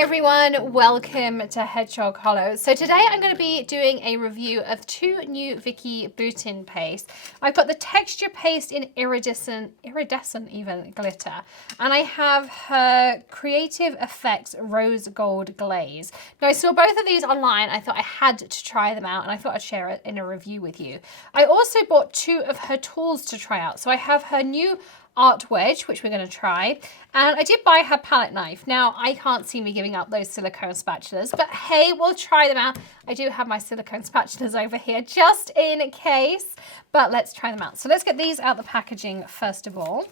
everyone, welcome to Hedgehog Hollow. So today I'm going to be doing a review of two new Vicki Boutin pastes. I've got the texture paste in iridescent even glitter, and I have her Creative Effects Rose Gold Glaze. Now I saw both of these online. I thought I had to try them out, and I thought I'd share it in a review with you. I also bought two of her tools to try out. So I have her new art wedge, which we're going to try, and I did buy her palette knife. Now I can't see me giving up those silicone spatulas, but hey, we'll try them out. I do have my silicone spatulas over here just in case, but let's try them out. So let's get these out the packaging first of all.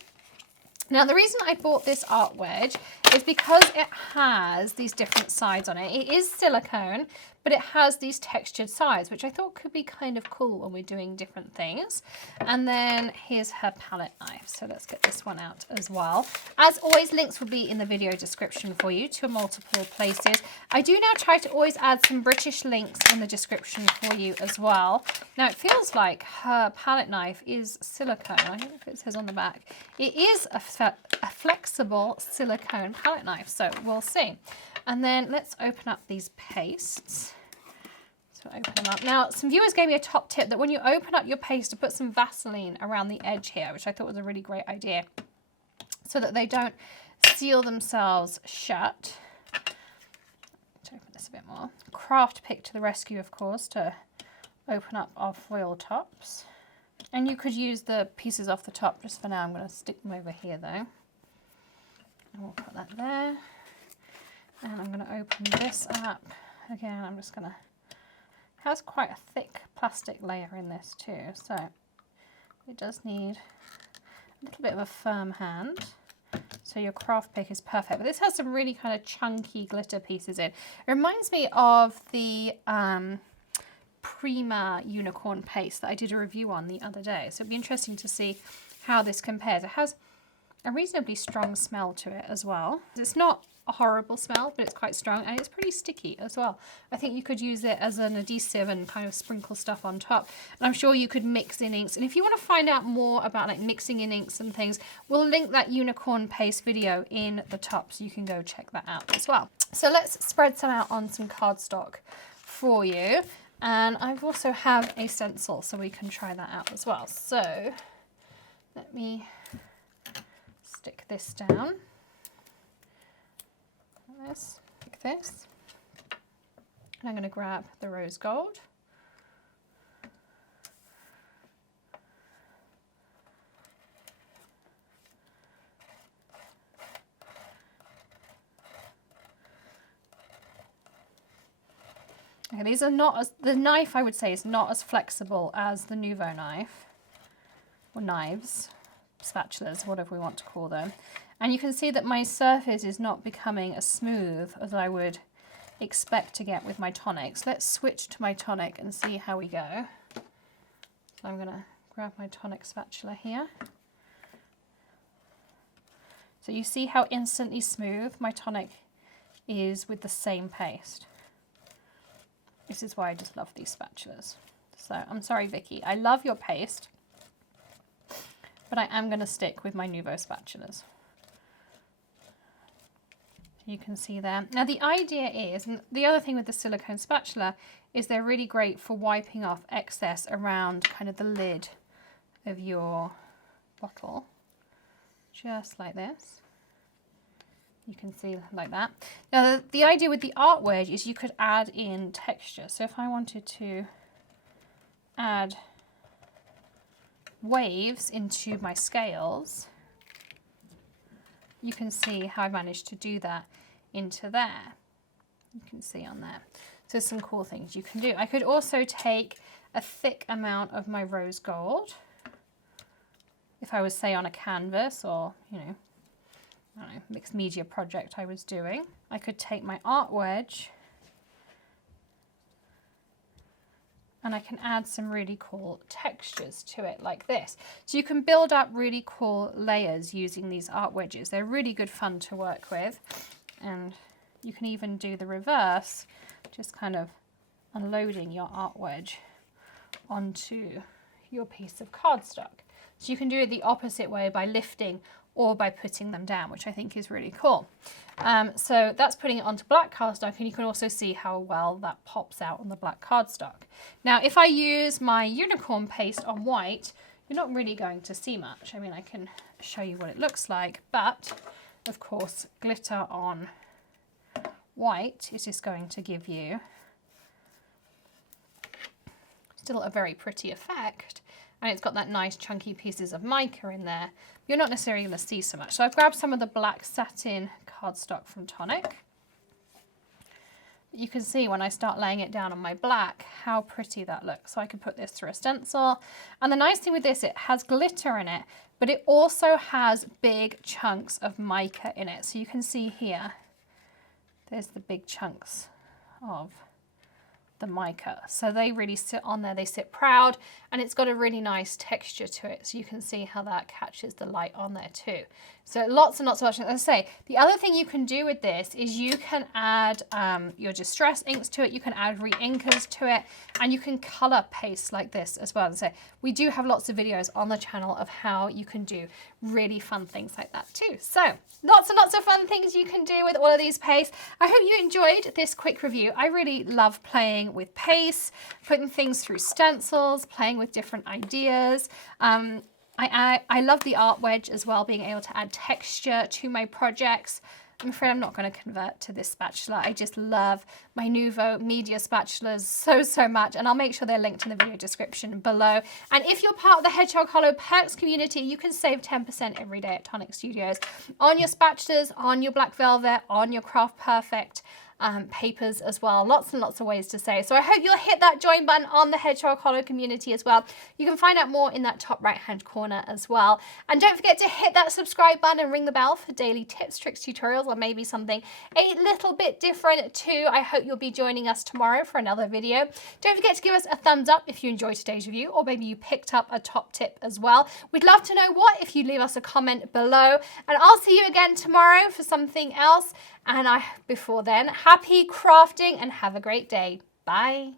Now the reason I bought this art wedge is because it has these different sides on it. It is silicone, but it has these textured sides, which I thought could be kind of cool when we're doing different things. And then here's her palette knife. So let's get this one out as well. As always, links will be in the video description for you to multiple places. I do now try to always add some British links in the description for you as well. Now it feels like her palette knife is silicone. I don't know if it says on the back. It is a flexible silicone palette knife, so we'll see. And then let's open up these pastes. So open them up. Now, some viewers gave me a top tip that when you open up your paste, to put some Vaseline around the edge here, which I thought was a really great idea, so that they don't seal themselves shut. Let's open this a bit more. Craft pick to the rescue, of course, to open up our foil tops. And you could use the pieces off the top. Just for now, I'm going to stick them over here, though. And we'll put that there. And I'm going to open this up. Again, I'm just going to... It has quite a thick plastic layer in this too, so it does need a little bit of a firm hand. So your craft pick is perfect. But this has some really kind of chunky glitter pieces in. It reminds me of the Prima unicorn paste that I did a review on the other day. So it'd be interesting to see how this compares. It has a reasonably strong smell to it as well. It's not a horrible smell, but it's quite strong, and it's pretty sticky as well. I think you could use it as an adhesive and kind of sprinkle stuff on top. And I'm sure you could mix in inks. And if you want to find out more about like mixing in inks and things, we'll link that unicorn paste video in the top, so you can go check that out as well. So let's spread some out on some cardstock for you. And I also have a stencil, so we can try that out as well. So let me stick this down. This, like this. And I'm going to grab the rose gold. Okay, these are not as, the knife I would say is not as flexible as the Nuvo knife, or knives, spatulas, whatever we want to call them. And you can see that my surface is not becoming as smooth as I would expect to get with my tonics. Let's switch to my tonic and see how we go. So I'm going to grab my tonic spatula here. So you see how instantly smooth my tonic is with the same paste. This is why I just love these spatulas. So I'm sorry, Vicki, I love your paste, but I am going to stick with my Nuvo spatulas. You can see there. Now the idea is, and the other thing with the silicone spatula is they're really great for wiping off excess around kind of the lid of your bottle, just like this. You can see like that. Now the idea with the art wedge is you could add in texture. So if I wanted to add waves into my scales, you can see how I managed to do that into there. You can see on there. So some cool things you can do. I could also take a thick amount of my rose gold, if I was say on a canvas or, you know, I don't know, mixed media project I was doing. I could take my art wedge and I can add some really cool textures to it like this. So you can build up really cool layers using these art wedges. They're really good fun to work with. And you can even do the reverse, just kind of unloading your art wedge onto your piece of cardstock. So you can do it the opposite way by lifting or by putting them down, which I think is really cool. So that's putting it onto black cardstock, and you can also see how well that pops out on the black cardstock. Now, if I use my unicorn paste on white, you're not really going to see much. I mean, I can show you what it looks like, but of course, glitter on white is just going to give you still a very pretty effect. And it's got that nice chunky pieces of mica in there. You're not necessarily going to see so much. So I've grabbed some of the black satin cardstock from Tonic. You can see when I start laying it down on my black how pretty that looks. So I can put this through a stencil. And the nice thing with this, it has glitter in it, but it also has big chunks of mica in it. So you can see here, there's the big chunks of the mica. So they really sit on there, they sit proud, and it's got a really nice texture to it. So you can see how that catches the light on there too. So lots and lots of options. As I say, the other thing you can do with this is you can add your distress inks to it, you can add re-inkers to it, and you can color paste like this as well. And so we do have lots of videos on the channel of how you can do really fun things like that too. So lots and lots of fun things you can do with all of these pastes. I hope you enjoyed this quick review. I really love playing with paste, putting things through stencils, playing with different ideas. I love the art wedge as well, being able to add texture to my projects. I'm afraid I'm not going to convert to this spatula. I just love my Nuvo media spatulas so much, and I'll make sure they're linked in the video description below. And if you're part of the Hedgehog Hollow Perks community, you can save 10% every day at Tonic Studios on your spatulas, on your black velvet, on your Craft Perfect papers as well. Lots and lots of ways to save. So I hope you'll hit that join button on the Hedgehog Hollow community as well. You can find out more in that top right hand corner as well. And don't forget to hit that subscribe button and ring the bell for daily tips, tricks, tutorials, or maybe something a little bit different too. I hope you'll be joining us tomorrow for another video. Don't forget to give us a thumbs up if you enjoyed today's review, or maybe you picked up a top tip as well. We'd love to know what if you leave us a comment below, and I'll see you again tomorrow for something else. And before then, happy crafting and have a great day. Bye.